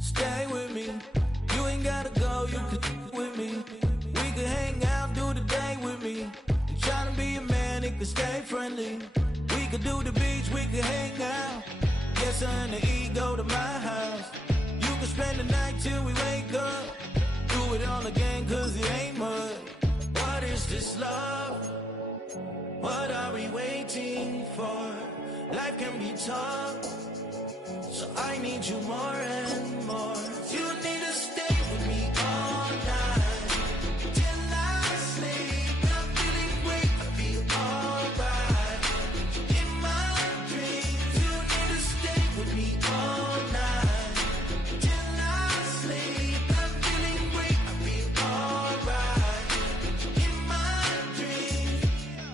Stay with me. You ain't gotta go, you can with me. We can hang out, do the day with me. I'm trying to be a man, it can stay friendly. We could do the beach, we could hang out. Yes, her and the E go to my house. You can spend the night till we wake up. Do it all again, cause it ain't mud. What is this love? What are we waiting for? Life can be tough, so I need you more and more. You need to stay with me all night till I sleep. I'm feeling great, I feel alright. In my dreams, you need to stay with me all night till I sleep. I'm feeling great, I feel alright. In my dreams.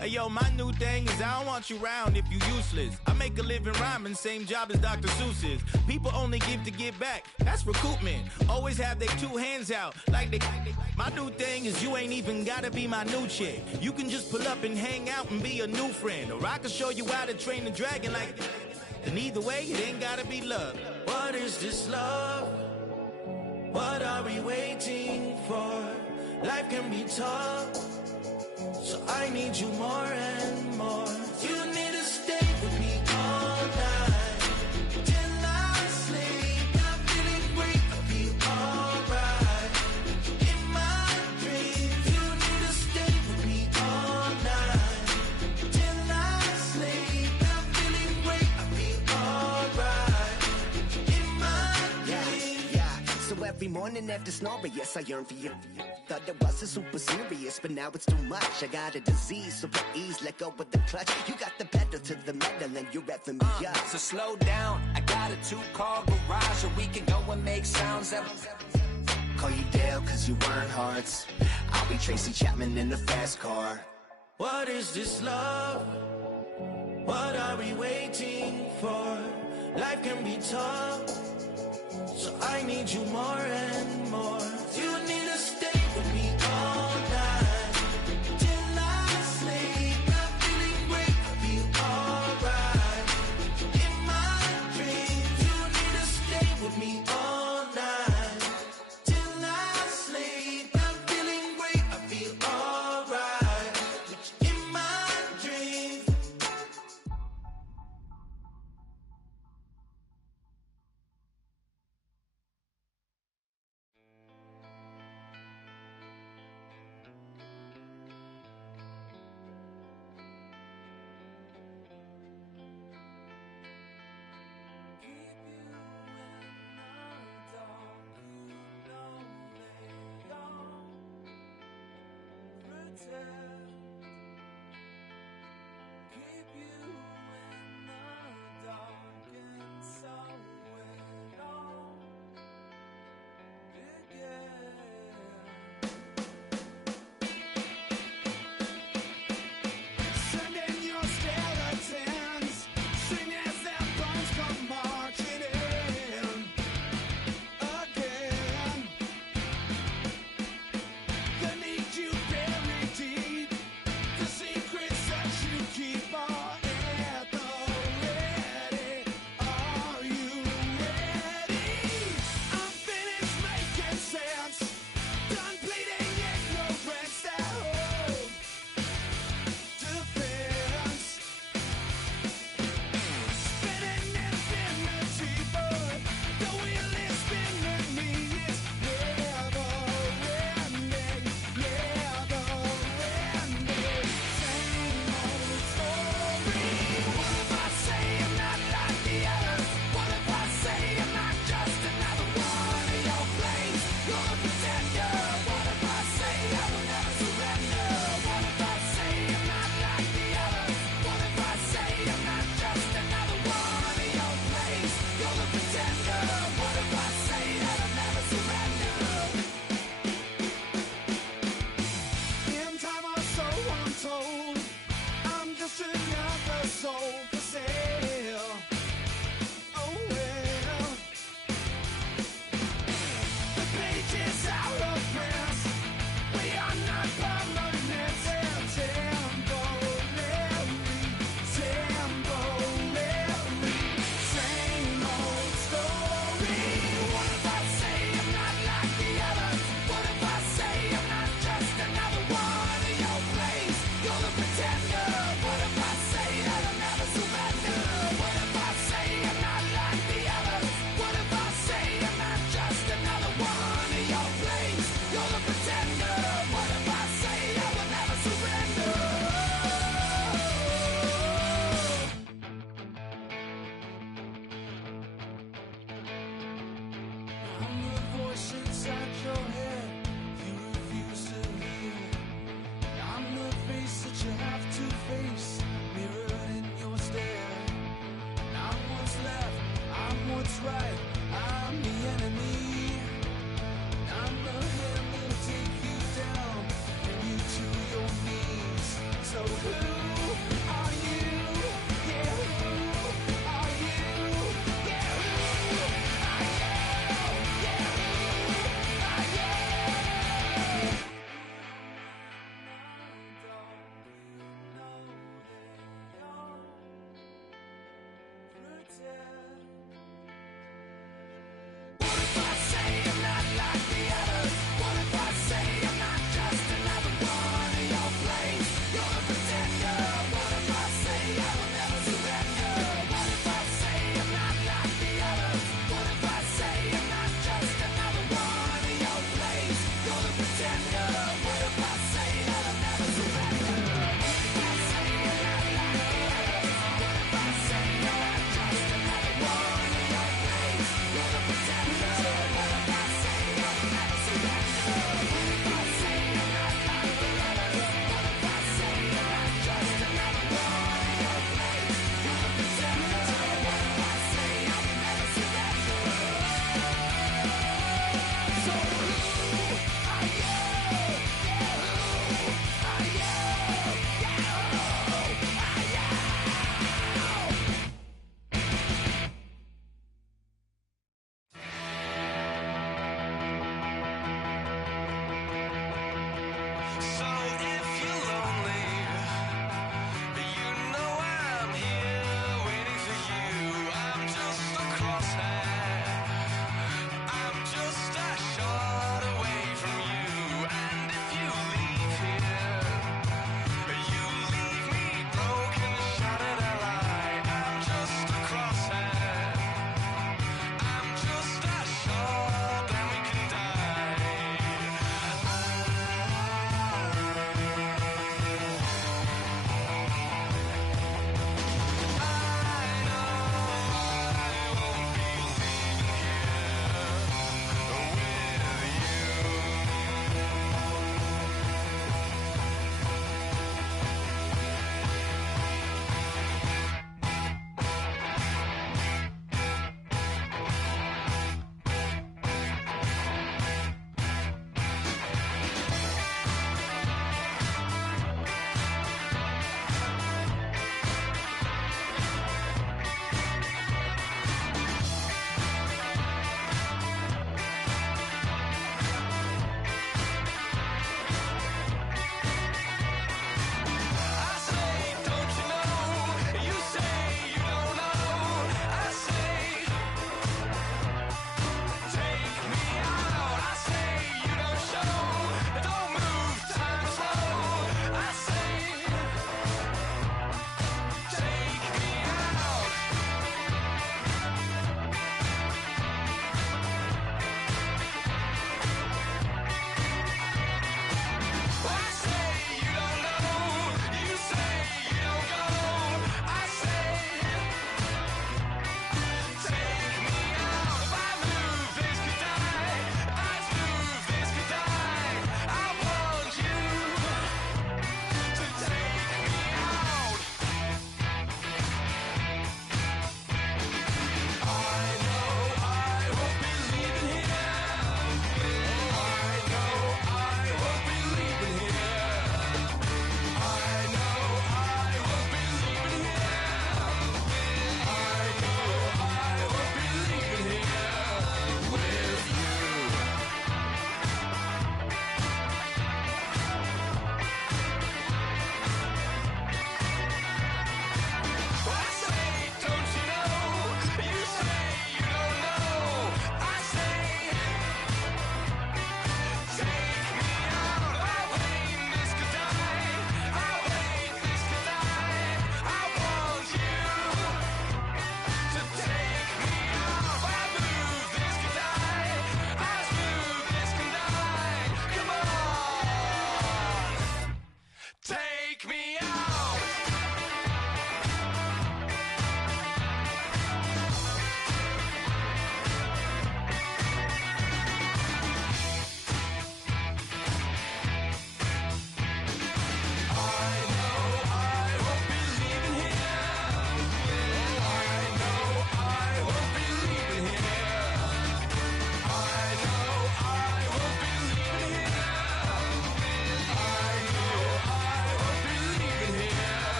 Hey yo, my new thing is I don't want you round if you useless. I make a living rhyming, same job as Dr. Seuss's. People only give to give back, that's recoupment. Always have their two hands out, like they. My new thing is you ain't even gotta be my new chick. You can just pull up and hang out and be a new friend. Or I can show you how to train the dragon like. And either way, it ain't gotta be love. What is this love? What are we waiting for? Life can be tough, so I need you more and more. You need to stay with me all night till I sleep. I'm feeling great, I feel alright. In my dreams, you need to stay with me all night till I sleep. I'm feeling great, I feel alright. In my dreams. Yeah. So every morning after snoring, yes, I yearn for you. Thought it wasn't super serious, but now it's too much. I got a disease, so with ease, let go with the clutch. You got the pedal to the metal and you're revving me up. So slow down, I got a 2-car garage, or we can go and make sounds that. Call you Dale, cause you weren't hearts. I'll be Tracy Chapman in the fast car. What is this love? What are we waiting for? Life can be tough, so I need you more and more. You need to stay with me all night till I sleep. I'm feeling great, I feel alright. In my dreams, you need to stay with me all night till I sleep. I'm feeling great, I feel alright. In my dreams.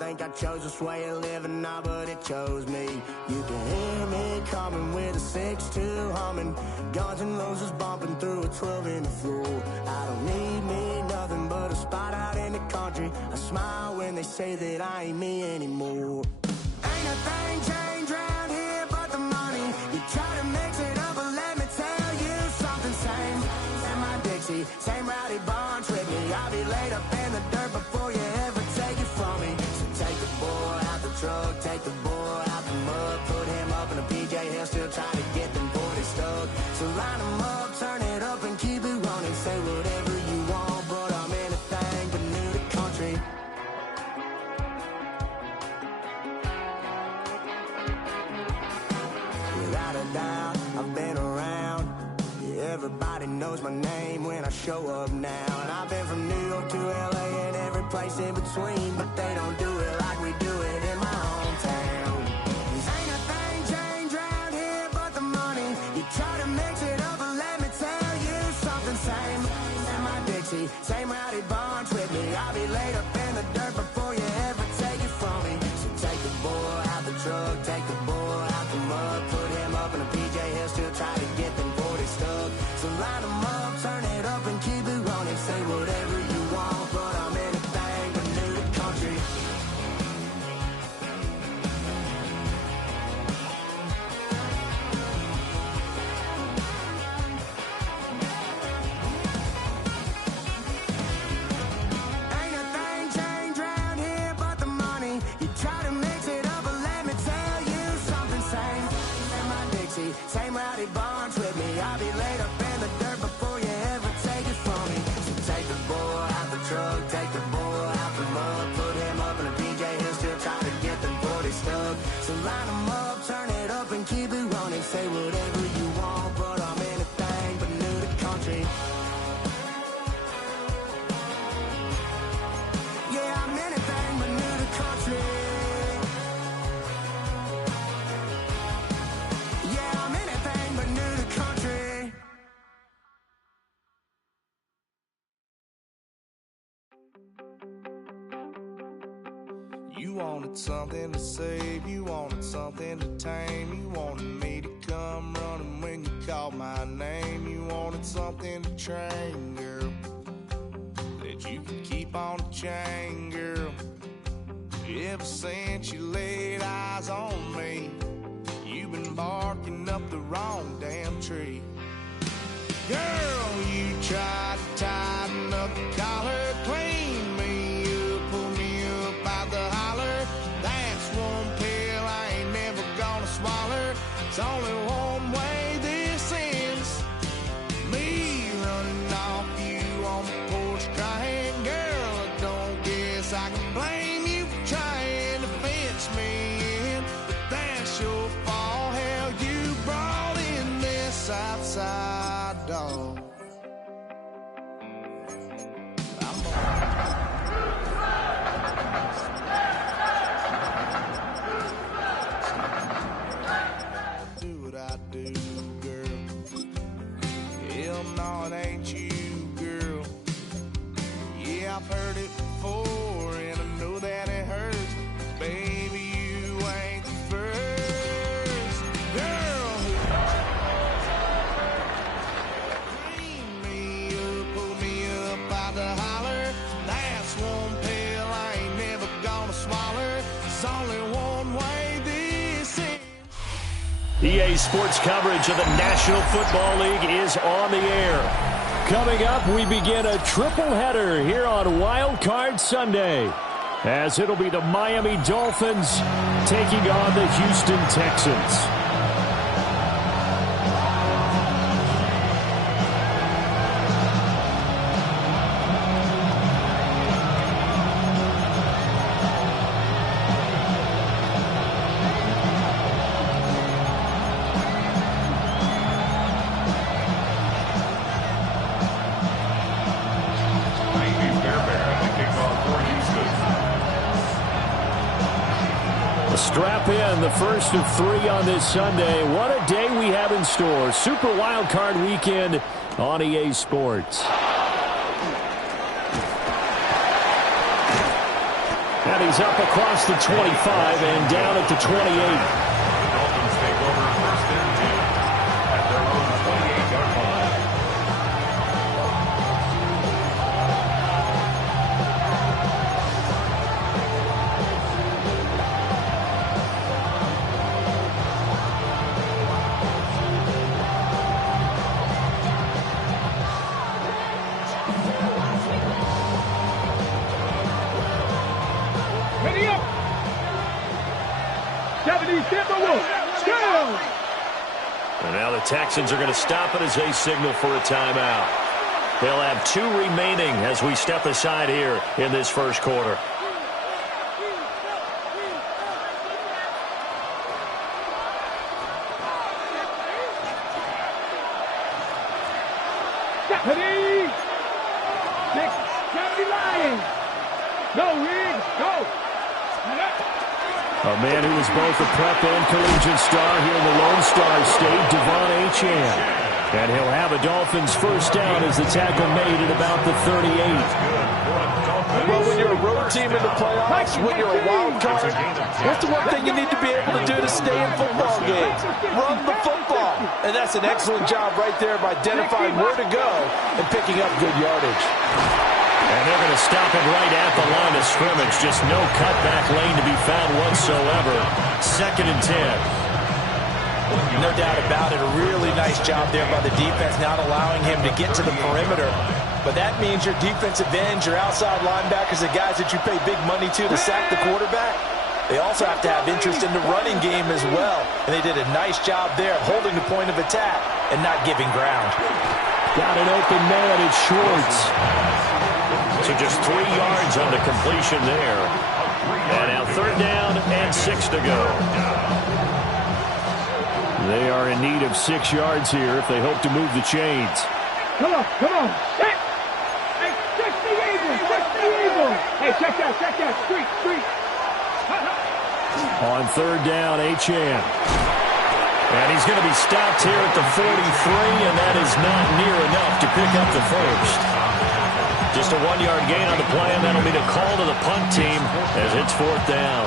think I chose this way of living, nah, but it chose me. You can hear me coming with a 6-2 humming, Guns N' Roses bumping through a 12 in the floor. I don't need me nothing but a spot out in the country. I smile when they say that I ain't me anymore. Ain't a thing changed around here but the money. You try to mix it up, but let me tell you something. Same in my Dixie, same rowdy bunch with me. I'll be laid up in the dirt before you ever take it from me. So take the boy out the truck, take the boy out the mud, put him up in a PJ, he'll still try to get them 40 stuck. So line him up, turn it up and keep it running. Say whatever you want, but I'm anything but new to country. Without a doubt, I've been around. Yeah, everybody knows my name when I show up now. And I've been from New York to LA and every place in between, but they don't do it like we do it in my hometown. Ain't a thing changed around here but the money. You try to mix it up, but let me tell you something. Same in my Dixie, same rowdy bunch with me. I'll be laid up in the dirt before you ever take it from me. So take the boy out the truck, take the boy out the mud, put him up in a PJ, he'll still try to get them 40 stuck. So line him up, turn it up and keep it running. Say whatever you want, but I'm anything but new to country. Ain't a thing changed around here but the money. You try to mix it up, but let me tell you something. Same in my Dixie, same rowdy bunch with me. I'll be laid up in the dirt before you ever take it from me. So take the boy out the truck, take the boy out the mud, put him up in a PJ, he'll still try to get them 40 stuck. So line him up, turn it up and keep it running. Say whatever you want, but I'm anything but new to country. Yeah, I'm anything but new to country. Yeah, I'm anything but new to country. You wanted something to save, you wanted something to tame. You wanted me to come running when you called my name. You wanted something to train, girl, that you could keep on the chain, girl. Ever since you laid eyes on me, you've been barking up the wrong damn tree. Girl, you tried to tighten up the collar, clean me up, pull me up out the holler. That's one pill I ain't never gonna swallow. It's only one way this ends. Me running off you on the porch crying. Girl, I don't guess I can blame you for trying to fence me in, but that's your fault. Hell, you brought in this outside dog. Do what I do, girl. Hell no, it ain't you, girl. Yeah, I've heard it before, and I know that it hurts. Baby, you ain't the first girl who clean me up, pull me up out the holler. That's one pill I ain't never gonna swallow. There's only one way this is. EA Sports coverage of the National Football League is on the air. Coming up, we begin a triple header here on Wild Card Sunday, as it'll be the Miami Dolphins taking on the Houston Texans. Strap in, the first of three on this Sunday. What a day we have in store. Super Wild Card Weekend on EA Sports. And he's up across the 25 and down at the 28. Dolphins take over first and 10 at their own 28-yard line. And now the Texans are going to stop it as they signal for a timeout. They'll have 2 remaining as we step aside here in this first quarter. A man who was both a prep and collegiate star here in the Lone Star State, Devon Achane. And he'll have a Dolphins first down as the tackle made at about the 38. Well, when you're a road team in the playoffs, when you're a wild card, what's the one thing you need to be able to do to stay in football games? Run the football. And that's an excellent job right there of identifying where to go and picking up good yardage. And they're going to stop it right at the line of scrimmage. Just no cutback lane to be found whatsoever. 2nd and 10. No doubt about it. A really nice job there by the defense, not allowing him to get to the perimeter. But that means your defensive ends, your outside linebackers, the guys that you pay big money to sack the quarterback, they also have to have interest in the running game as well. And they did a nice job there of holding the point of attack and not giving ground. Got an open man. It's Schwartz. So just 3 yards on the completion there. And now 3rd down and 6 to go. They are in need of 6 yards here if they hope to move the chains. Come on. Hey, check the eagle. Hey, check that. Street. On 3rd down, Achane. And he's going to be stopped here at the 43, and that is not near enough to pick up the first. Just a 1-yard gain on the play, and that'll be the call to the punt team as it's 4th down.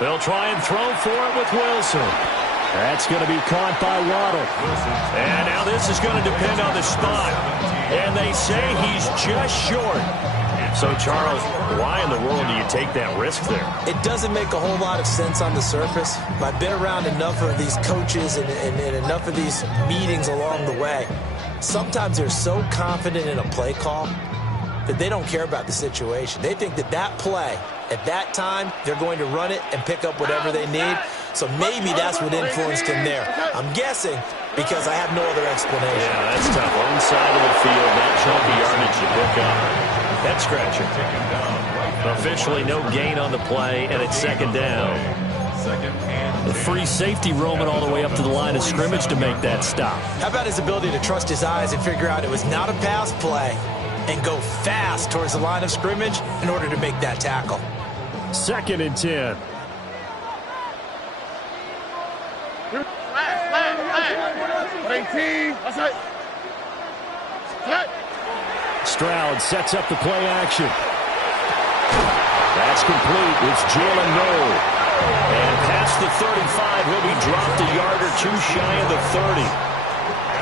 They'll try and throw for it with Wilson. That's going to be caught by Waddle. And now this is going to depend on the spot. And they say he's just short. So, Charles, why in the world do you take that risk there? It doesn't make a whole lot of sense on the surface. But I've been around enough of these coaches and enough of these meetings along the way. Sometimes they're so confident in a play call that they don't care about the situation. They think that play, at that time, they're going to run it and pick up whatever they need. So maybe that's what influenced him there. I'm guessing because I have no other explanation. Yeah, that's tough. One side of the field, that chunky yardage to pick up. Head scratcher. Officially no gain on the play, and it's 2nd down. The free safety roaming all the way up to the line of scrimmage to make that stop. How about his ability to trust his eyes and figure out it was not a pass play and go fast towards the line of scrimmage in order to make that tackle. 2nd and 10. Stroud sets up the play action. That's complete. It's Jalen Noel. And past the 35, he'll be dropped a yard or 2 shy of the 30.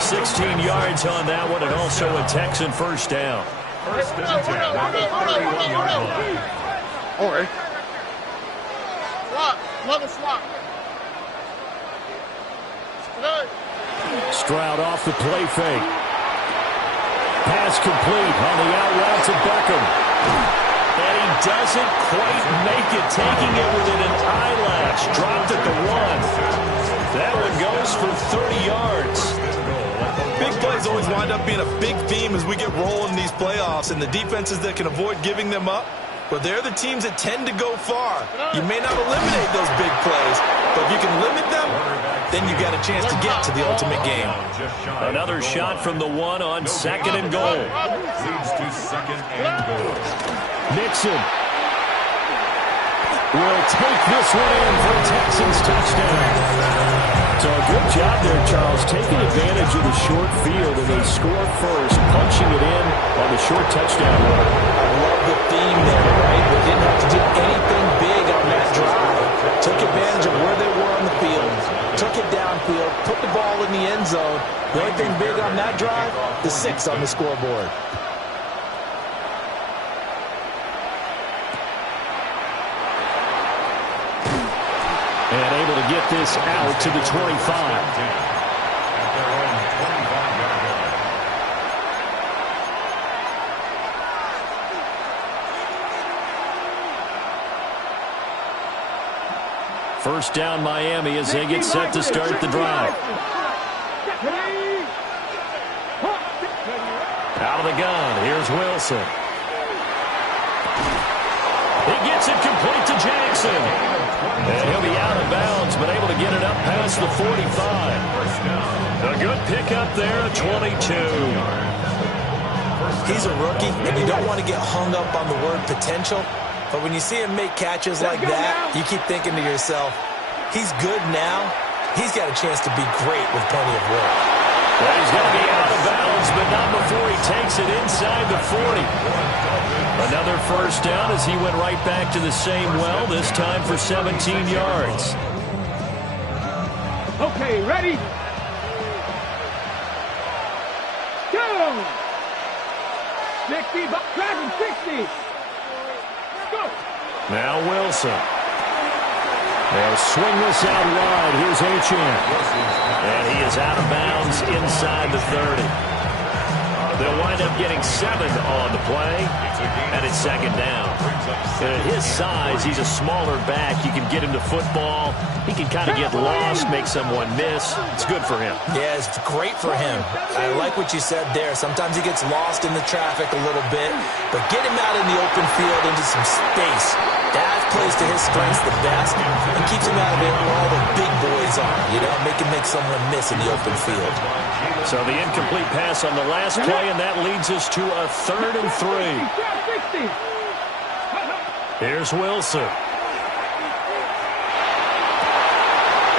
16 yards on that one, and also a Texan first down. First and 10 at the 31-yard line. All right. Swap. Stroud off the play fake. Pass complete on the out route to Beckham. And he doesn't quite make it, taking it within an eyelash. Dropped at the 1. That one goes for 30 yards. Big plays always wind up being a big theme as we get rolling in these playoffs, and the defenses that can avoid giving them up, well, they're the teams that tend to go far. You may not eliminate those big plays, but if you can limit them, then you've got a chance to get to the ultimate game. Another shot from the one on 2nd and goal. Leads to 2nd and goal. Nixon will take this one in for a Texans touchdown. So a good job there, Charles, taking advantage of the short field, and they score first, punching it in on the short touchdown run. I love the theme there, right? They didn't have to do anything big on that drive. Took advantage of where they were on the field, took it downfield, put the ball in the end zone. The only thing big on that drive, the 6 on the scoreboard. And able to get this out to the 25. At their own 25-yard line. First down Miami as they get set to start the drive. Out of the gun, here's Wilson. He gets it complete to Jackson. And he'll be out of bounds, but able to get it up past the 45. A good pickup there, 22. He's a rookie, and you don't want to get hung up on the word potential. But when you see him make catches like that, you keep thinking to yourself, he's good now. He's got a chance to be great with plenty of work. Well, he's going to be out of bounds, but not before he takes it inside the 40. Another first down as he went right back to the same well, this time for 17 yards. Okay, ready? Go! 60, driving 60. Go! Now Wilson. They'll swing this out wide. Here's Achane. And he is out of bounds inside the 30. They'll wind up getting 7 on the play, and it's 2nd down. And at his size, he's a smaller back. You can get him to football. He can kind of get lost, make someone miss. It's good for him. Yeah, it's great for him. I like what you said there. Sometimes he gets lost in the traffic a little bit, but get him out in the open field into some space. That plays to his strengths the best and keeps him out of it where all the big boys are. You know, make someone miss in the open field. So the incomplete pass on the last play, and that leads us to a 3rd and 3. Here's Wilson.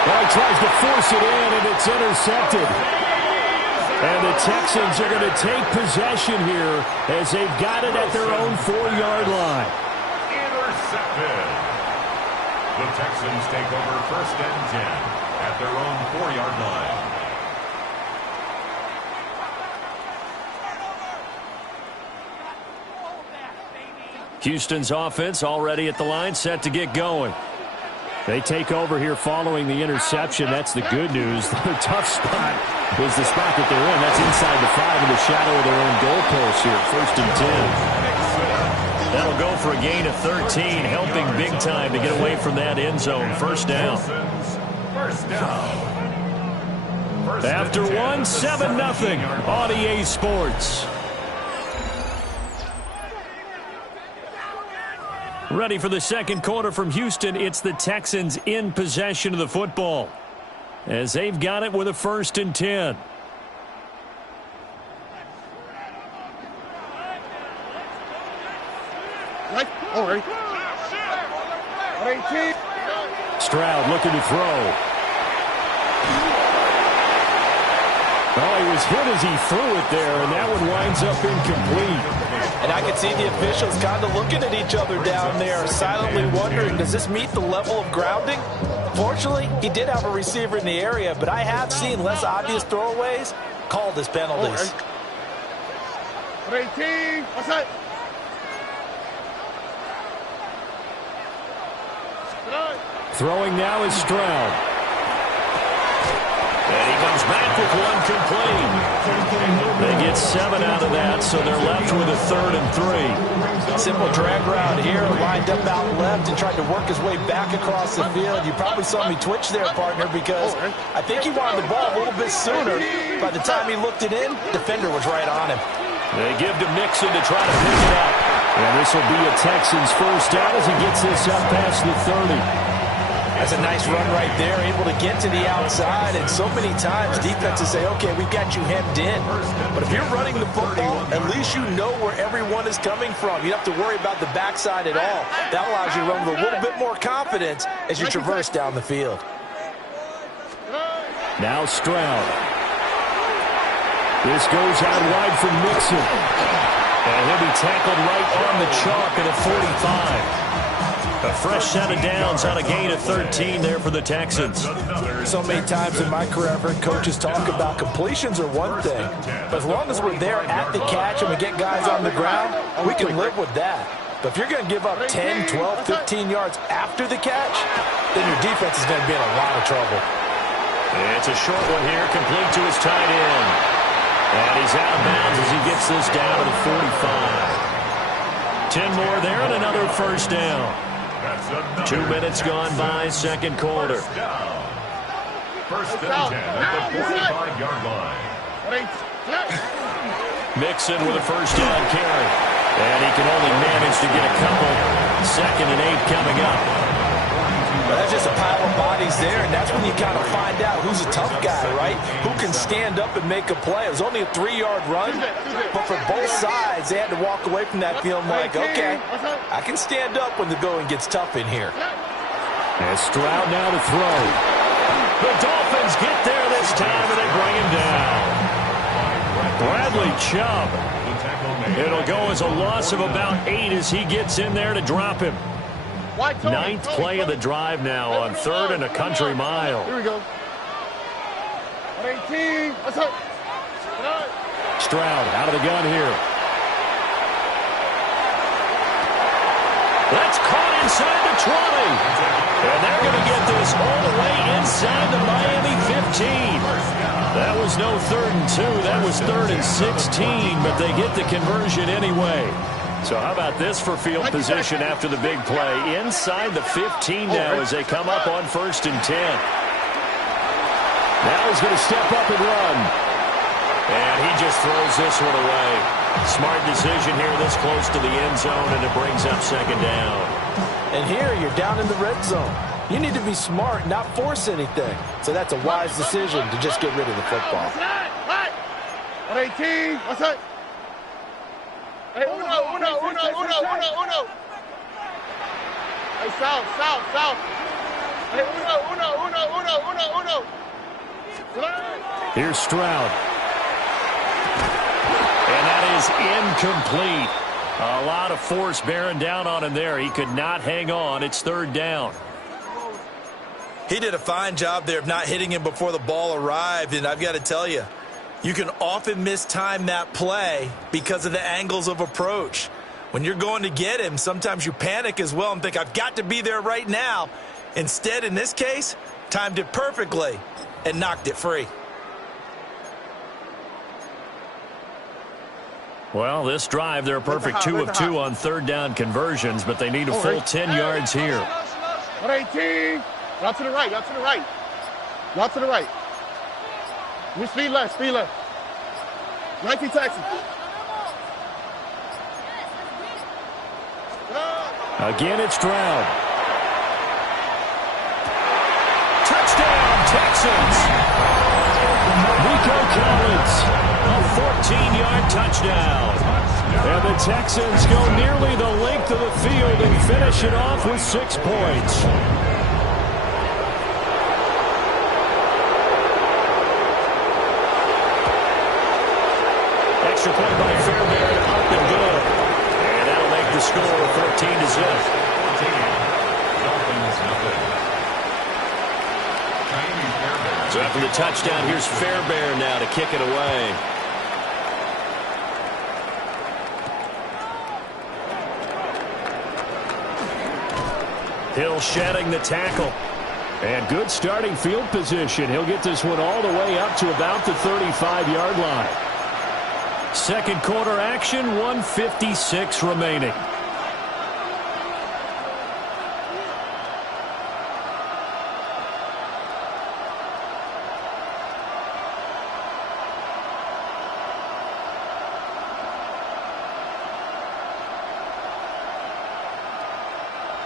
Well, he tries to force it in, and it's intercepted. And the Texans are going to take possession here as they've got it at their own 4-yard line. Intercepted. The Texans take over 1st and 10 at their own 4-yard line. Houston's offense already at the line, set to get going. They take over here following the interception. That's the good news. The tough spot is the spot that they're in. That's inside the 5 in the shadow of their own goalpost here. 1st and 10. That'll go for a gain of 13, helping big time to get away from that end zone. 1st down. After 1, 7-0 on EA Sports. Ready for the second quarter from Houston. It's the Texans in possession of the football as they've got it with a 1st and 10. Right, all right. 18. Stroud looking to throw. Oh, he was hit as he threw it there, and that one winds up incomplete. And I can see the officials kind of looking at each other down there, silently wondering, does this meet the level of grounding? Fortunately, he did have a receiver in the area, but I have seen less obvious throwaways called as penalties. 18. What's that? Throwing now is Stroud. And he comes back with one complete. They get 7 out of that, so they're left with a 3rd and 3. Simple drag route here, lined up out left and tried to work his way back across the field. You probably saw me twitch there, partner, because I think he wanted the ball a little bit sooner. By the time he looked it in, defender was right on him. They give to Mixon to try to pick it up. And this will be a Texans 1st down as he gets this up past the 30. That's a nice run right there, able to get to the outside. And so many times defenses say, okay, we've got you hemmed in. But if you're running the football, at least you know where everyone is coming from. You don't have to worry about the backside at all. That allows you to run with a little bit more confidence as you traverse down the field. Now Stroud. This goes out wide for Mixon. And he'll be tackled right on the chalk at a 45. A fresh set of downs on a gain of 13 there for the Texans. So many times in my career, I've heard coaches talk about completions are one thing. But as long as we're there at the catch and we get guys on the ground, we can live with that. But if you're going to give up 10, 12, 15 yards after the catch, then your defense is going to be in a lot of trouble. It's a short one here, complete to his tight end. And he's out of bounds as he gets this down to the 45. 10 more there and another first down. 2 minutes gone by, second quarter. First and 10 at the 45-yard line. Mixon with a first down carry. And he can only manage to get a couple. 2nd and 8 coming up. Well, that's just a pile of bodies there, and that's when you kind of find out who's a tough guy, right? Who can stand up and make a play. It was only a 3-yard run, but for both sides, they had to walk away from that feeling like, okay, I can stand up when the going gets tough in here. And Stroud now to throw. The Dolphins get there this time, and they bring him down. Bradley Chubb. It'll go as a loss of about 8 as he gets in there to drop him. 9th play of the drive now on 3rd and a country mile. Here we go. 18. What's up? Stroud out of the gun here. That's caught inside the 20. And they're going to get this all the way inside the Miami 15. That was no 3rd and 2. That was 3rd and 16, but they get the conversion anyway. So how about this for field position after the big play? Inside the 15 now as they come up on 1st and 10. Now he's going to step up and run. And he just throws this one away. Smart decision here this close to the end zone, and it brings up 2nd down. And here you're down in the red zone. You need to be smart, not force anything. So that's a wise decision to just get rid of the football. 18. What's up? Hey, uno. Hey, south. Hey, uno. Here's Stroud. And that is incomplete. A lot of force bearing down on him there. He could not hang on. It's 3rd down. He did a fine job there of not hitting him before the ball arrived, and I've got to tell you, you can often mistime that play because of the angles of approach. When you're going to get him, sometimes you panic as well and think, I've got to be there right now. Instead, in this case, timed it perfectly and knocked it free. Well, this drive, they're a perfect 2 of 2 on 3rd down conversions, but they need a full 10 yards here. 18. Y'all to the right. We speed left. 19 Texans. Again, it's Stroud. Touchdown, Texans. Nico Collins, a 14-yard touchdown. And the Texans go nearly the length of the field and finish it off with 6 points. Extra point by Fairbairn, up and good. And that'll make the score 14-0. So after the touchdown, here's Fairbairn now to kick it away. Hill shedding the tackle. And good starting field position. He'll get this one all the way up to about the 35-yard line. Second quarter action, 1:56 remaining.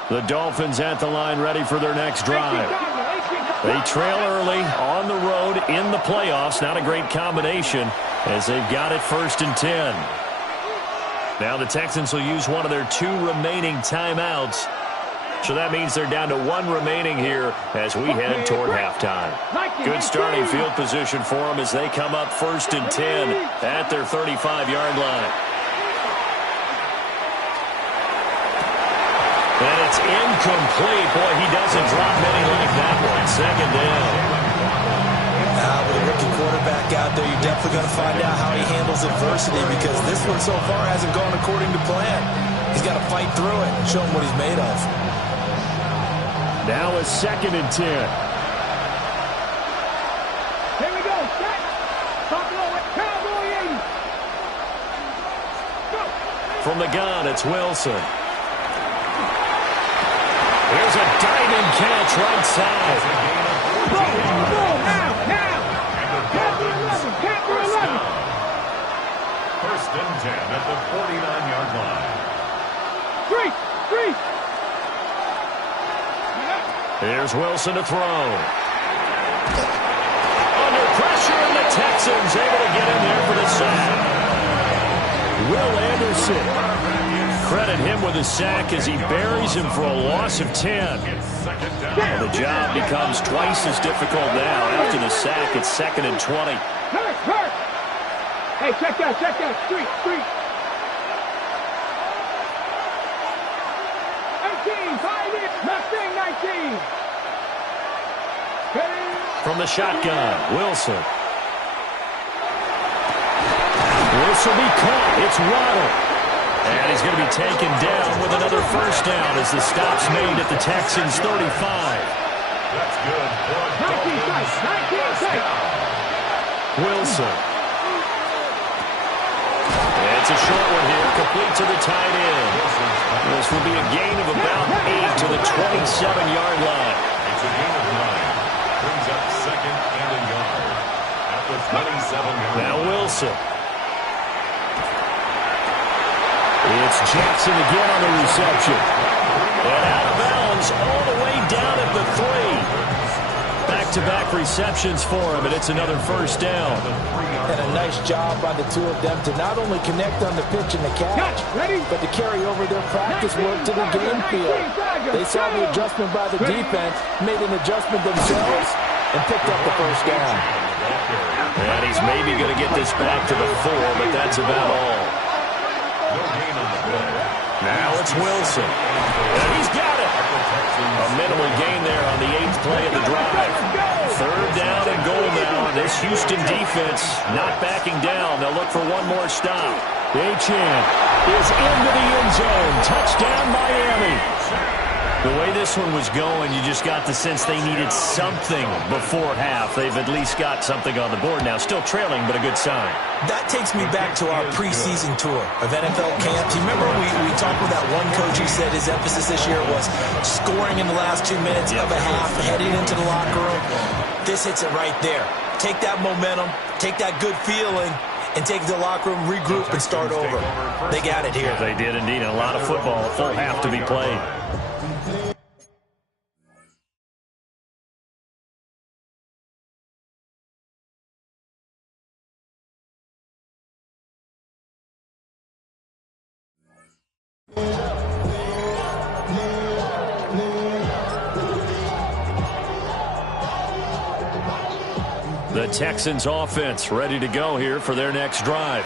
The Dolphins at the line ready for their next drive. They trail early on the road in the playoffs. Not a great combination as they've got it 1st and 10. Now the Texans will use one of their 2 remaining timeouts. So that means they're down to 1 remaining here as we head toward halftime. Good starting field position for them as they come up 1st and 10 at their 35-yard line. And it's incomplete. Boy, he doesn't drop many like that one. 2nd down. With a rookie quarterback out there, you're definitely going to find out how he handles adversity because this one so far hasn't gone according to plan. He's got to fight through it and show him what he's made of. Now a 2nd and 10. Here we go. Set. Cowboy 80. Go. From the gun, it's Wilson. Here's a diving catch right side. Now. Count for 11. 1st and 10 at the 49-yard line. Three. Here's Wilson to throw. Under pressure, and the Texans able to get in there for the sack. Will Anderson. Credit him with a sack as he buries him for a loss of 10. And the job becomes twice as difficult now. After the sack, it's 2nd and 20. Hurt. Hey, check that. Street. 18, 5 in. Mustang 19. From the shotgun, Wilson. This will be caught. It's Waddle. And he's going to be taken down with another 1st down as the stop's made at the Texans' 35. That's good. 19 Wilson. It's a short one here, complete to the tight end. This will be a gain of about 8 to the 27-yard line. It's a gain of 9. Brings up 2nd and a yard at the 27-yard line. Now Wilson. It's Jackson again on the reception. And out of bounds all the way down at the 3. Back-to-back receptions for him, and it's another 1st down. And a nice job by the 2 of them to not only connect on the pitch and the catch, but to carry over their practice work to the game field. They saw the adjustment by the defense, made an adjustment themselves, and picked up the 1st down. And he's maybe going to get this back to the 4, but that's about all. Now it's Wilson. And he's got it. A minimal gain there on the 8th play of the drive. 3rd down and goal now. This Houston defense not backing down. They'll look for one more stop. Achane is into the end zone. Touchdown, Miami. The way this one was going, you just got the sense they needed something before half. They've at least got something on the board now. Still trailing, but a good sign. That takes me back to our preseason tour of NFL camps. You remember we talked with that one coach who said his emphasis this year was scoring in the last 2 minutes of a half, heading into the locker room. This hits it right there. Take that momentum, take that good feeling, and take it to the locker room, regroup, and start over. They got it here. They did indeed. And a lot of football, a full half to be played. The Texans offense ready to go here for their next drive.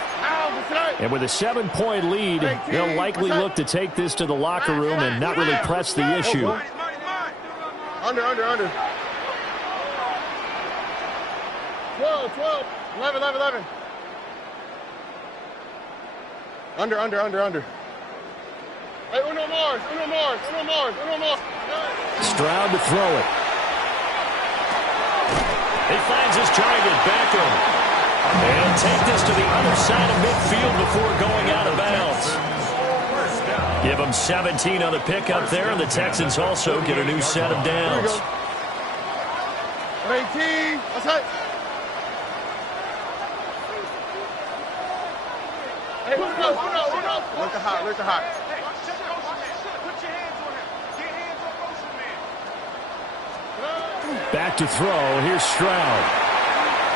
And with a 7-point lead, they'll likely look to take this to the locker room and not really press the issue. Under. 12. 11. Under. Hey, uno more. Stroud to throw it. He finds his target, Beckham. And take this to the other side of midfield before going out of bounds. Give them 17 on the pickup there, and the Texans also get a new set of downs. 18. That's it. Hey, uno. Look at hot. Back to throw. Here's Stroud.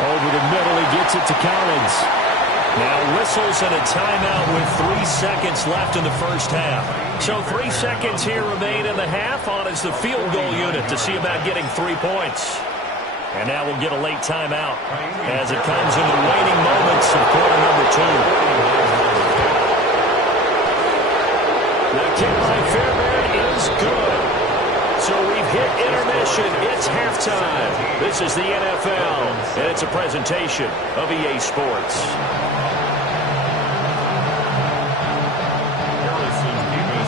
Over the middle, he gets it to Collins. Now whistles and a timeout with 3 seconds left in the first half. So 3 seconds here remain in the half. On is the field goal unit to see about getting 3 points. And now we'll get a late timeout as it comes in the waning moments of quarter number 2. The kick by Fairbairn is good. So we've hit intermission. It's halftime. This is the NFL, and it's a presentation of EA Sports.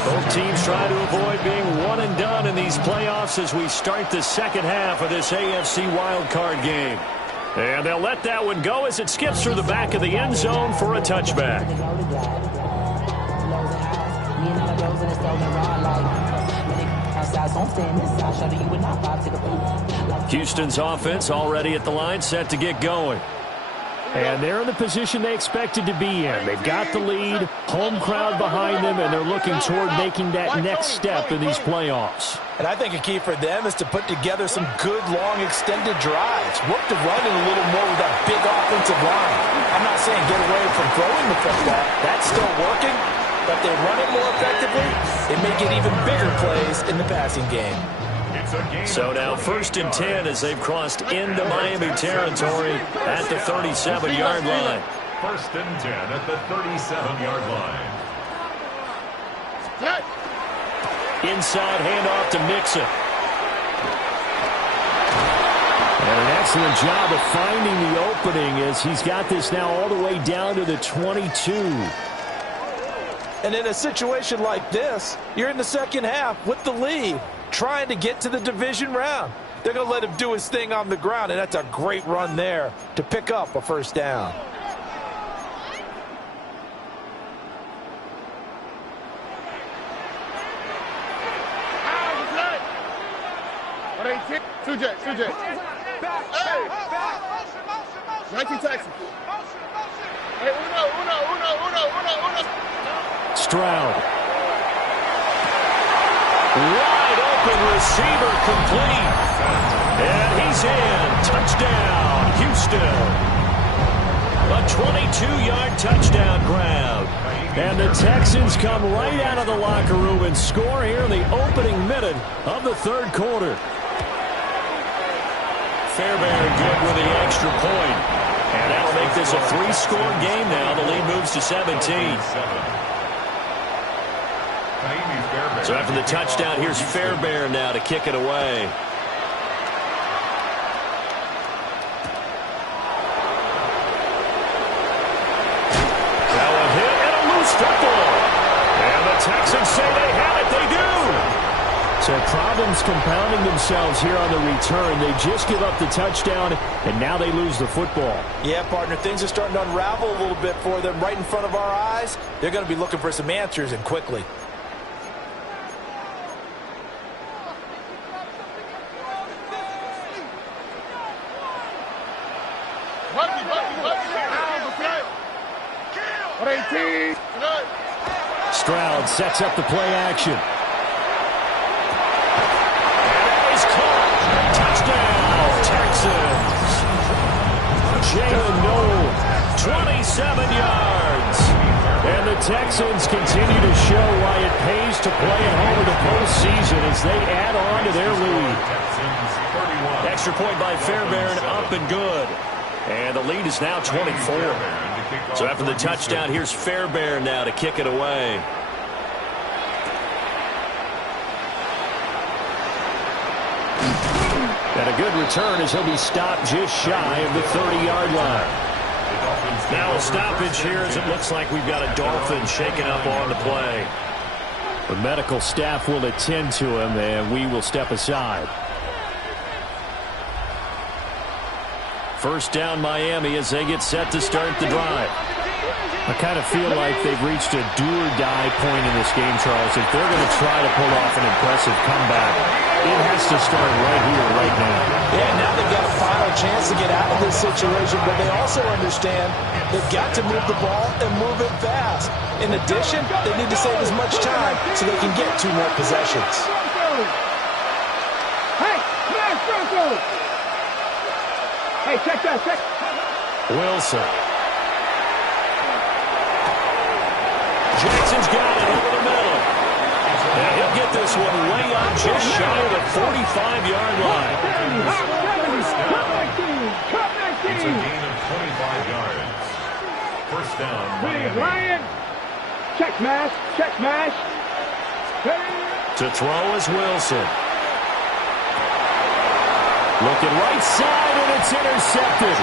Both teams try to avoid being one and done in these playoffs as we start the second half of this AFC wildcard game. And they'll let that one go as it skips through the back of the end zone for a touchback. Houston's offense already at the line, set to get going. And they're in the position they expected to be in. They've got the lead, home crowd behind them, and they're looking toward making that next step in these playoffs. And I think a key for them is to put together some good, long, extended drives. Work the run in a little more with that big offensive line. I'm not saying get away from throwing the football. That's still working. But they run it more effectively, they may get even bigger plays in the passing game. So now 1st and 10 as they've crossed into Miami territory at the 37-yard line. 1st and 10 at the 37-yard line. Inside handoff to Mixon. And an excellent job of finding the opening as he's got this now all the way down to the 22. And in a situation like this, you're in the second half with the lead, trying to get to the division round. They're going to let him do his thing on the ground, and that's a great run there to pick up a first down. Two J. Hey! 19 Texans. Hey, uno. Stroud. Wide open receiver complete. And he's in. Touchdown, Houston. A 22-yard touchdown grab. And the Texans come right out of the locker room and score here in the opening minute of the third quarter. Fairbairn good with the extra point. And that'll make this a 3-score game now. The lead moves to 17. So after the touchdown, here's Fairbairn now to kick it away. Now a hit and a loose football. And the Texans say they have it. They do. So problems compounding themselves here on the return. They just give up the touchdown, and now they lose the football. Yeah, partner, things are starting to unravel a little bit for them right in front of our eyes. They're going to be looking for some answers, and quickly. Stroud sets up the play action. And that is caught. Touchdown, Texans. Jalen Noel, 27 yards. And the Texans continue to show why it pays to play at home in the postseason as they add on to their lead. Extra point by Fairbairn, up and good. And the lead is now 24. So after the touchdown, here's Fairbairn now to kick it away. And a good return as he'll be stopped just shy of the 30-yard line. Now a stoppage here as it looks like we've got a Dolphin shaken up on the play. The medical staff will attend to him, and we will step aside. First down Miami as they get set to start the drive. I kind of feel like they've reached a do-or-die point in this game, Charles. If they're going to try to pull off an impressive comeback, it has to start right here, right now. Yeah, now they've got a final chance to get out of this situation, but they also understand they've got to move the ball and move it fast. In addition, they need to save as much time so they can get 2 more possessions. Hey, move. Hey, check that, check. Wilson. Jackson's got it over the middle. And he'll get this one way up just shy of the 45-yard line. It's a gain of 25 yards. First down, Miami. Ryan. Check smash, check smash. To throw is Wilson. Looking right side, and it's intercepted.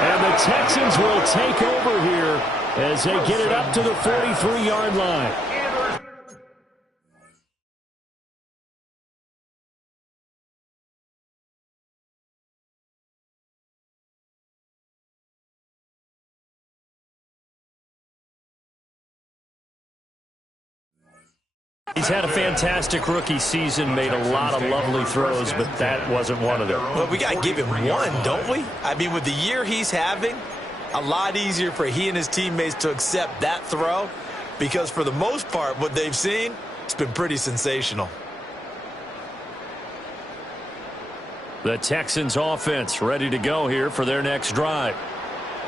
And the Texans will take over here as they get it up to the 43-yard line. He's had a fantastic rookie season, made a lot of lovely throws, but that wasn't one of them. Well, we got to give him one, don't we? I mean, with the year he's having, a lot easier for he and his teammates to accept that throw because for the most part, what they've seen, it's been pretty sensational. The Texans offense ready to go here for their next drive.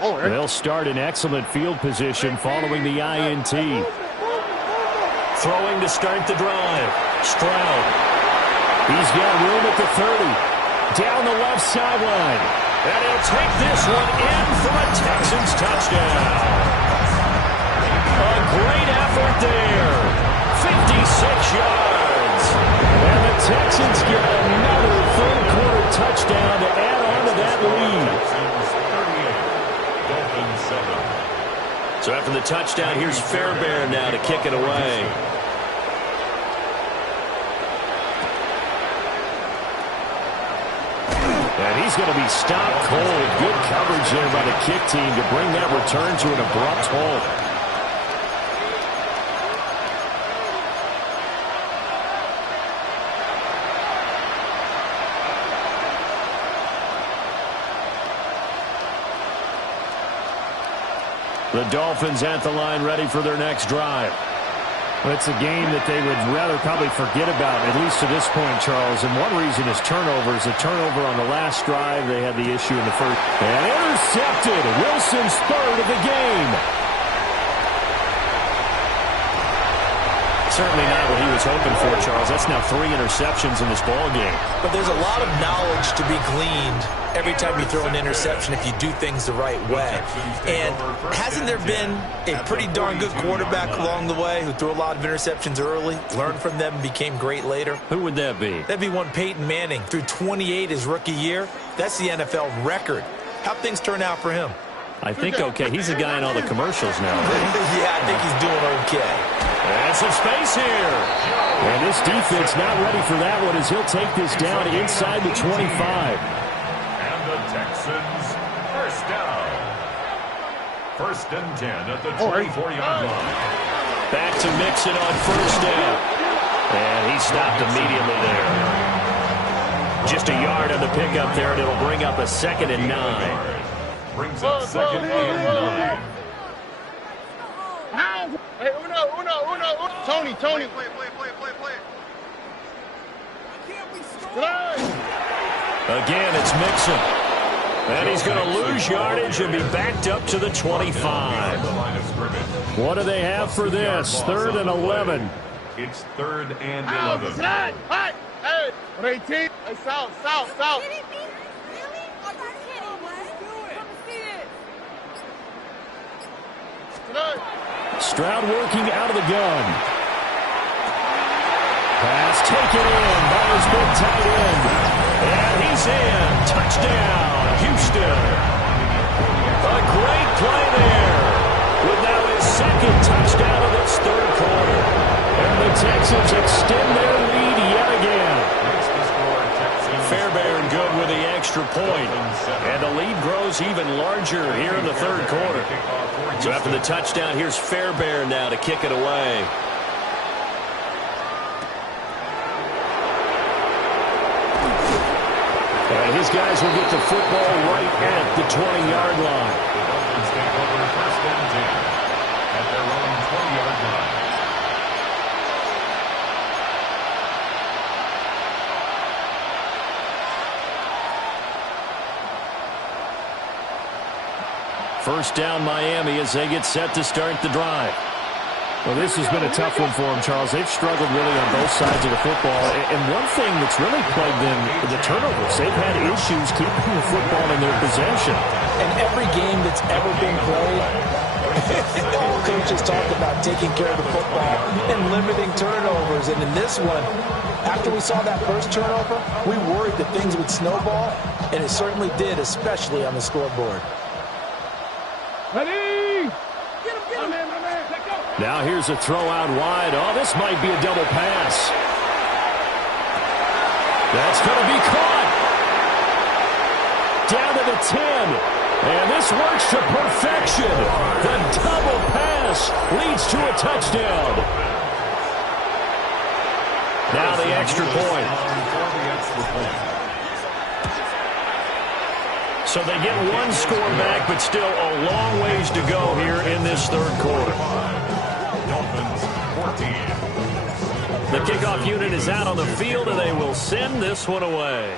They'll start in excellent field position following the INT. Throwing to start the drive. Stroud. He's got room at the 30. Down the left sideline. And he'll take this one in for a Texans touchdown. A great effort there. 56 yards. And the Texans get another third-quarter touchdown to add on to that lead. So after the touchdown, here's Fairbairn now to kick it away. And he's going to be stopped cold. Good coverage there by the kick team to bring that return to an abrupt halt. The Dolphins at the line ready for their next drive. Well, it's a game that they would rather probably forget about, at least to this point, Charles. And one reason is turnovers. A turnover on the last drive. They had the issue in the first. And intercepted. Wilson's third of the game. Certainly not what he was hoping for, Charles. That's now 3 interceptions in this ball game. But there's a lot of knowledge to be gleaned every time you throw an interception if you do things the right way. And hasn't there been a pretty darn good quarterback along the way who threw a lot of interceptions early, learned from them, and became great later? Who would that be? That'd be one Peyton Manning. Threw 28 his rookie year. That's the NFL record. How'd things turn out for him? I think okay. He's a guy in all the commercials now. Yeah, I think he's doing okay. And some space here. And this defense not ready for that one as he'll take this down inside the 25. And the Texans first down. First and 10 at the 24-yard line. Back to Mixon on first down. And he stopped immediately there. Just a yard on the pickup there, and it'll bring up a 2nd and 9. Brings up 2nd and 9. Hey, uno. Tony. Play. Again, it's Mixon. And he's going to lose yardage and be backed up to the 25. What do they have for this? 3rd and 11. It's 3rd and 11. Hey, 18. Hey, south. Stroud working out of the gun. Pass taken in by his big tight end. And he's in. Touchdown, Houston. A great play there. With now his 2nd touchdown of this 3rd quarter. And the Texans extend their lead yet again. Fairbairn good with the extra point. And the lead grows even larger here in the 3rd quarter. So after the touchdown, here's Fairbairn now to kick it away. And his guys will get the football right at the 20-yard line. The Dolphins take over 1st and 10 at their own 20-yard line. first down Miami as they get set to start the drive. Well, this has been a tough one for them, Charles. They've struggled really on both sides of the football. And one thing that's really plagued them, the turnovers. They've had issues keeping the football in their possession. And every game that's ever been played, all coaches talk about taking care of the football and limiting turnovers. And in this one, after we saw that first turnover, we worried that things would snowball, and it certainly did, especially on the scoreboard. Ready? Get him, my man, let go. Now here's a throw out wide. Oh, this might be a double pass. That's going to be caught. Down to the 10. And this works to perfection. The double pass leads to a touchdown. Now the extra point. So they get one score back, but still a long ways to go here in this third quarter. The kickoff unit is out on the field, and they will send this one away.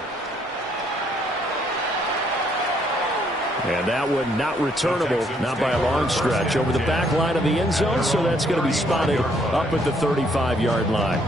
And that one not returnable, not by a long stretch, over the back line of the end zone, so that's going to be spotted up at the 35-yard line.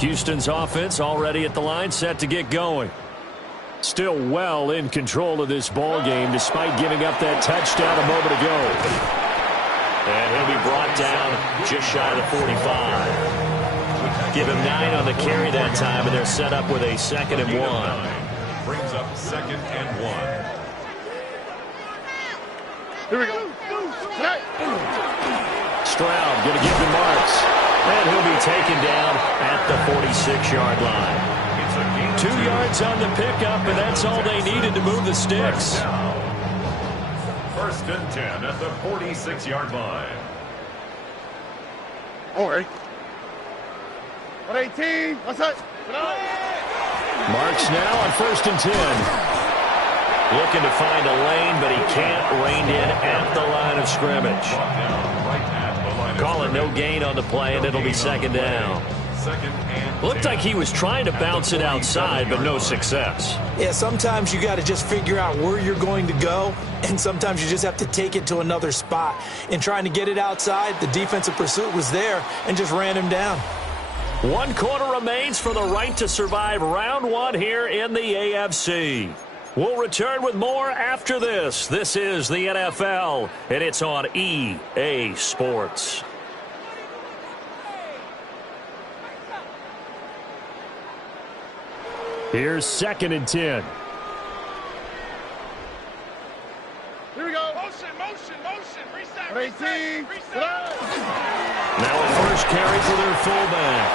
Houston's offense already at the line, set to get going. Still well in control of this ball game despite giving up that touchdown a moment ago. And he'll be brought down just shy of the 45. Give him 9 on the carry that time, and they're set up with a 2nd and 1. Brings up 2nd and 1. Here we go. Stroud going to give to Marks. And he'll be taken down at the 46-yard line. 2 yards on the pickup, and that's all they needed to move the sticks. 1st and 10 at the 46-yard line. All right. 118. What's that? Marks now on 1st and 10. Looking to find a lane, but he can't rein in at the line of scrimmage. Calling no gain on the play, and it'll be 2nd down. Looked like he was trying to bounce it outside, but no success. Yeah, sometimes you got to just figure out where you're going to go, and sometimes you just have to take it to another spot. In trying to get it outside, the defensive pursuit was there and just ran him down. 1 quarter remains for the right to survive round 1 here in the AFC. We'll return with more after this. This is the NFL, and it's on EA Sports. Here's 2nd and 10. Here we go. Motion. Reset. 18. Now a first carry for their fullback.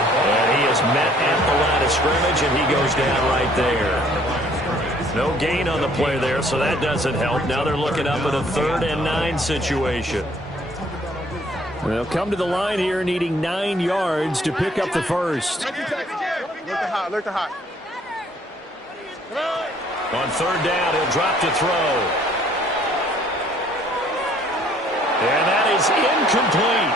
And he is met at the line of scrimmage, and he goes down right there. No gain on the play there, so that doesn't help. Now they're looking up at a 3rd and 9 situation. They'll come to the line here needing 9 yards to pick up the first. Alert the hot. On 3rd down, he'll drop to throw. And that is incomplete.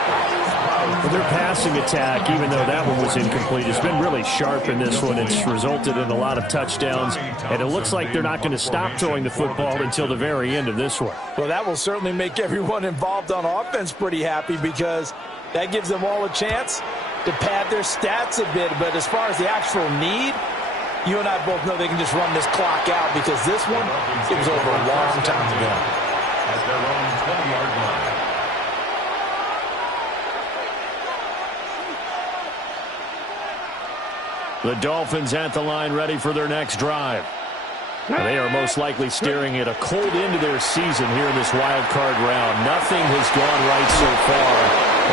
Well, their passing attack, even though that one was incomplete, has been really sharp in this one. It's resulted in a lot of touchdowns, and it looks like they're not going to stop throwing the football until the very end of this one. Well, that will certainly make everyone involved on offense pretty happy because that gives them all a chance to pad their stats a bit. But as far as the actual need, you and I both know they can just run this clock out because this one, it was over a long time ago. At their own 20-yard line. The Dolphins at the line ready for their next drive. They are most likely staring at a cold end to their season here in this wild card round. Nothing has gone right so far.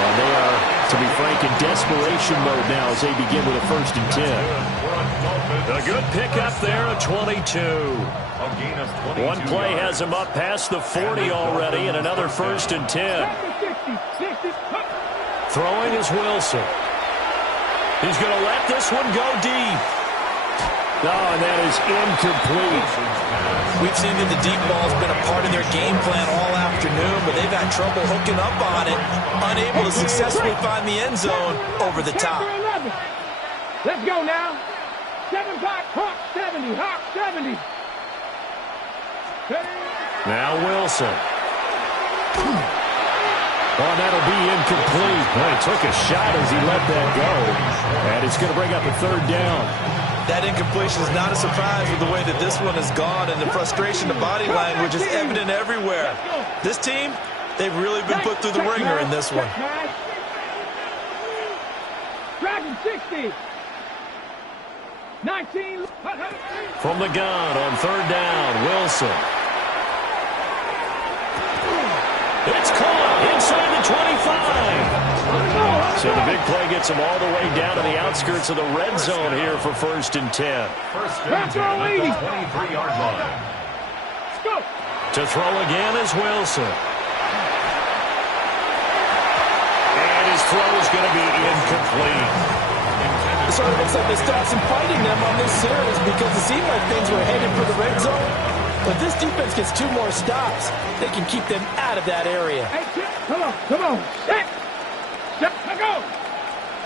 And they are, to be frank, in desperation mode now as they begin with a 1st and 10. A good pickup there, a 22. One play has him up past the 40 already, and another 1st and 10. Throwing is Wilson. He's going to let this one go deep. Oh, and that is incomplete. We've seen that the deep ball's been a part of their game plan all afternoon, but they've had trouble hooking up on it, unable to successfully find the end zone over the top. Let's go now. 7 back, Hawk 70, Hawk 70. Now Wilson. Oh, that'll be incomplete. Boy, he took a shot as he let that go. And it's going to bring up a third down. That incompletion is not a surprise with the way that this one has gone, and the frustration, the body language is evident everywhere. This team, they've really been put through the ringer in this one. Dragon 60. 19. From the gun on third down, Wilson. It's caught inside the 25. So the big play gets him all the way down to the outskirts of the red zone here for 1st and 10. First and 10 at the 23-yard line. Go. To throw again is Wilson. And his throw is going to be incomplete. So it looks like they stopped some fighting them on this series because it seemed like things were headed for the red zone. But this defense gets 2 more stops. They can keep them out of that area. Hey, come on, come on. Set. Set. Go.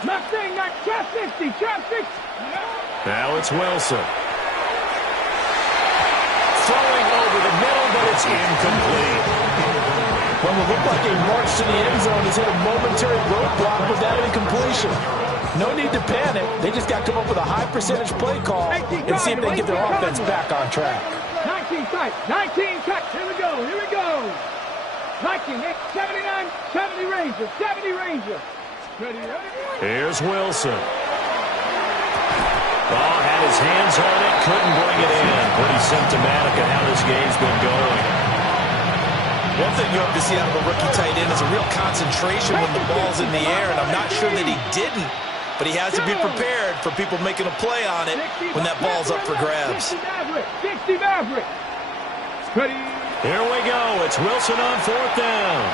Mustang, not trap 60, trap 60. Now it's Wilson. Throwing over the middle, but it's incomplete. What will look like a march to the end zone has hit a momentary roadblock with that incompletion. No need to panic. They just got to come up with a high percentage play call and see if they can get their offense back on track. 19 tight, 19 tight. Here we go, here we go. 19, 79, 70 Ranger, 70 Ranger. Ready, ready? Here's Wilson. Oh, had his hands on it, couldn't bring it in. Pretty symptomatic of how this game's been going. One thing you have to see out of a rookie tight end is a real concentration when the ball's in the air, and I'm not sure that he didn't, but he has to be prepared for people making a play on it when that ball's up for grabs. 60 Maverick. Ready? Here we go. It's Wilson on 4th down.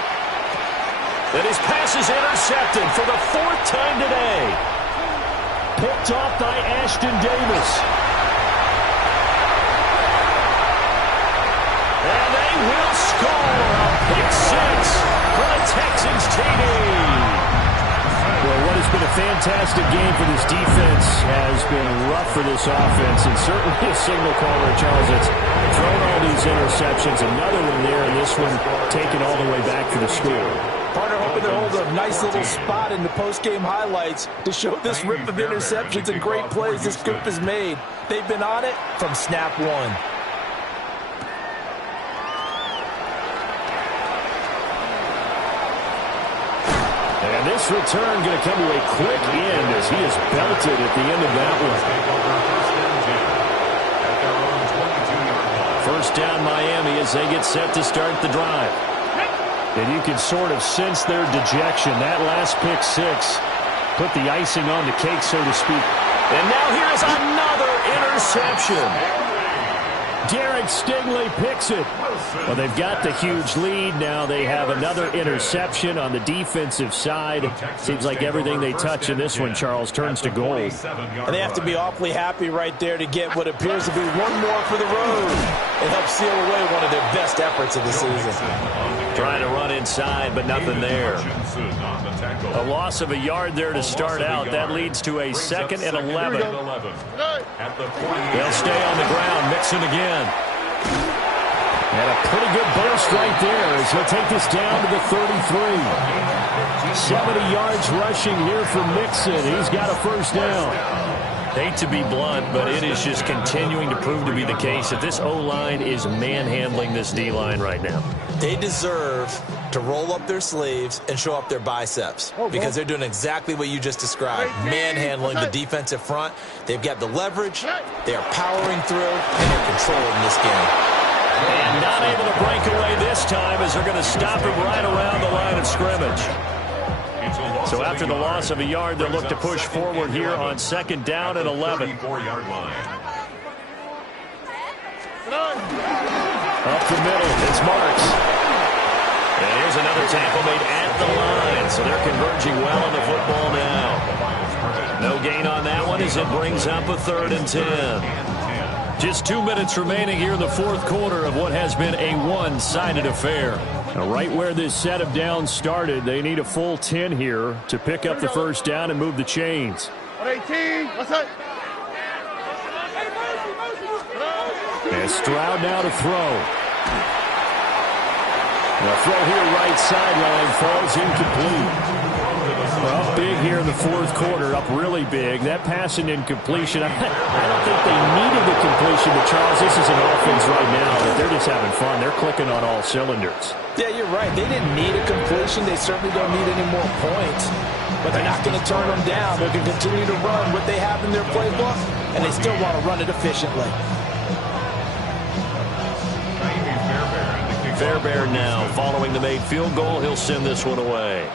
And his pass is intercepted for the 4th time today. Picked off by Ashton Davis. And they will score a pick 6 for the Texans TD. Well, what has been a fantastic game for this defense has been rough for this offense, and certainly a signal caller, Charles. It's thrown all these interceptions, another one there, and this one taken all the way back for the score. Partner hoping to hold a nice little spot in the post-game highlights to show this rip of interceptions and great plays this group has made. They've been on it from snap 1. And this return going to come to a quick end as he is belted at the end of that one. First down Miami as they get set to start the drive. And you can sort of sense their dejection. That last pick 6 put the icing on the cake, so to speak. And now here's another interception. Derek Stingley picks it. Well, they've got the huge lead. Now they have another interception on the defensive side. Seems like everything they touch in this one, Charles, turns to gold. And they have to be awfully happy right there to get what appears to be one more for the road. It helps seal away one of their best efforts of the season. Trying to run inside, but nothing there. A loss of a yard there to start out. That leads to a 2nd and 11. They'll stay on the ground. Mixon again. And a pretty good burst right there as he'll take this down to the 33. 70 yards rushing here for Mixon. He's got a first down. Hate to be blunt, but it is just continuing to prove to be the case that this O-line is manhandling this D-line right now. They deserve to roll up their sleeves and show up their biceps because they're doing exactly what you just described, manhandling the defensive front. They've got the leverage, they are powering through, and they're controlling this game. And not able to break away this time as they're going to stop him right around the line of scrimmage. So after the loss of a yard, they'll look to push forward here on 2nd down and 11. Up the middle, it's Marks. And here's another tackle made at the line. So they're converging well on the football now. No gain on that one. one as it brings up a 3rd and 10. Just 2 minutes remaining here in the fourth quarter of what has been a one-sided affair. Now, right where this set of downs started, they need a full 10 here to pick up the first down and move the chains. 18, what's that? And Stroud now to throw. The throw here right sideline falls incomplete. Well, big here in the fourth quarter, up really big. That pass and incompletion, I don't think they needed the completion, but Charles, this is an offense right now that they're just having fun. They're clicking on all cylinders. Yeah, you're right. They didn't need a completion. They certainly don't need any more points. But they're not going to turn them down. They're going to continue to run what they have in their playbook, and they still want to run it efficiently. Fairbairn now following the made field goal. He'll send this one away.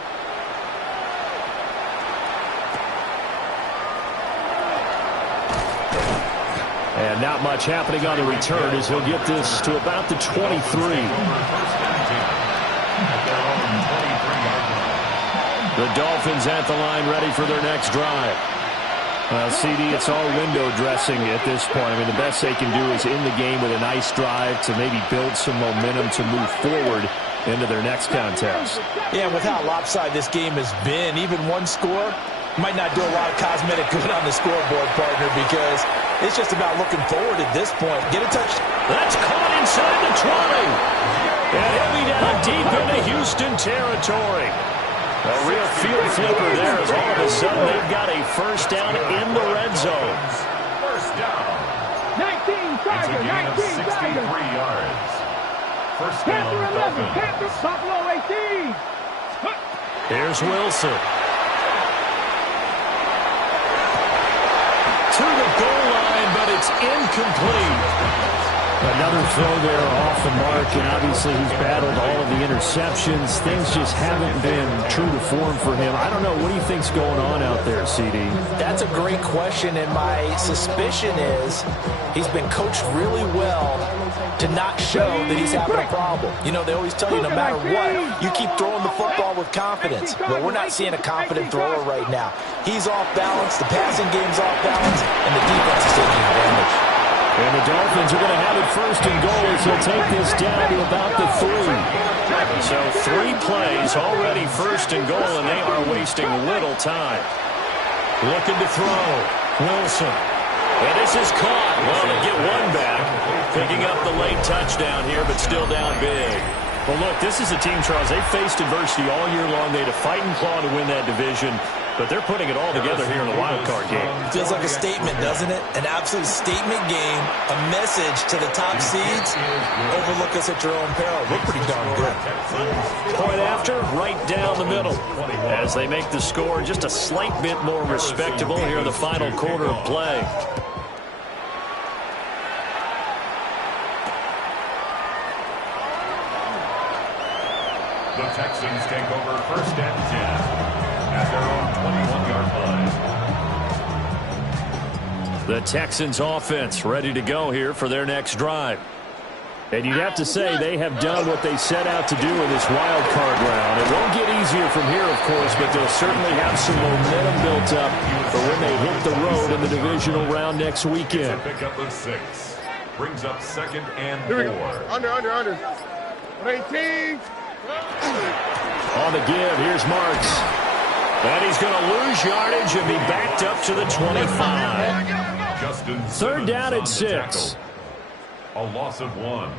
And not much happening on the return as he'll get this to about the 23. The Dolphins at the line ready for their next drive. Well, CD, it's all window dressing at this point. I mean, the best they can do is in the game with a nice drive to maybe build some momentum to move forward into their next contest. Yeah, with how lopsided this game has been, even one score might not do a lot of cosmetic good on the scoreboard, partner, because it's just about looking forward at this point. Get a touch. That's caught inside the 20. And he'll be down deep into Houston territory. A real field flipper there as all of a sudden they've got a first down in the red zone. First down. 19 Tiger, 19 Tiger. 63 yards. First down, Panther 11, Dolphins. Panther Buffalo 18. Here's Wilson. To the goal line, but it's incomplete. Another throw there off the mark, and obviously he's battled all of the interceptions. Things just haven't been true to form for him. I don't know. What do you think's going on out there, CD? That's a great question, and my suspicion is he's been coached really well to not show that he's having a problem. You know, they always tell you no matter what, you keep throwing the football with confidence. Well, we're not seeing a confident thrower right now. He's off balance, the passing game's off balance, and the defense is taking advantage. And the Dolphins are going to have it first and goal as he'll take this down to about the 3. So 3 plays already first and goal, and they are wasting little time. Looking to throw. Wilson. And this is caught. Well, they get one back. Picking up the late touchdown here, but still down big. Well, look, this is a team, Charles. They've faced adversity all year long. They had to fight and claw to win that division, but they're putting it all together here in the wild card game. Feels like a statement, doesn't it? An absolute statement game, a message to the top seeds. Overlook us at your own peril. We're pretty darn good. Point after, right down the middle. As they make the score just a slight bit more respectable here in the final quarter of play. The Texans take over first and 10 at their own 21-yard line. The Texans offense ready to go here for their next drive. And you'd have to say they have done what they set out to do in this wild card round. It won't get easier from here, of course, but they'll certainly have some momentum built up for when they hit the road in the divisional round next weekend. Pick up with 6. Brings up 2nd and 4. Here we go. Under. 18. On the give, here's Marks. And he's going to lose yardage and be backed up to the 25. Third down at 6. A loss of 1.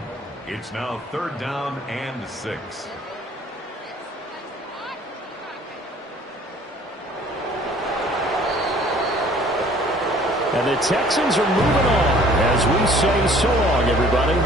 It's now 3rd down and 6. And the Texans are moving on as we say so long, everybody.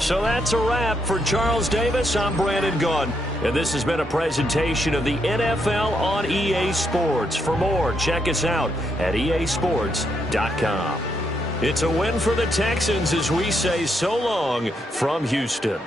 So that's a wrap for Charles Davis. I'm Brandon Gunn, and this has been a presentation of the NFL on EA Sports. For more, check us out at easports.com. It's a win for the Texans as we say so long from Houston.